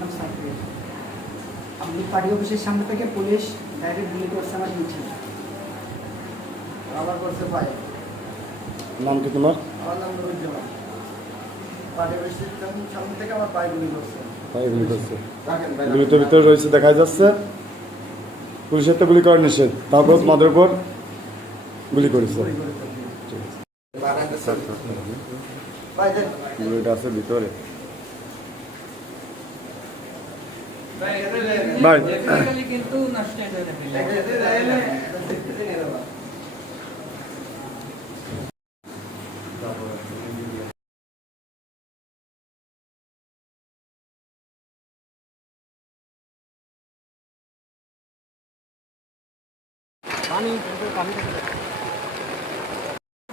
নাম সাইকেল আমি পার্টি অফিসের সামনে থেকে পুলিশ ডাইরেক্ট গুলি করছে আমার নিচে আমার করছে পাই নাম কি তোমার? আমার নাম নুরুজ্জামান। পার্টি অফিসের সামনে থেকে আমার পায়ে গুলি করছে। ভাই গুলি করছে। গুলি ভিতরে রয়েছে দেখা যাচ্ছে। পুলিশের তো গুলি করা নিষেধ। তারপর তোমাদের উপর গুলি করেছে ভাই গুলিটা আছে ভিতরে। ভাই কিন্তু নষ্ট হয়ে যাবে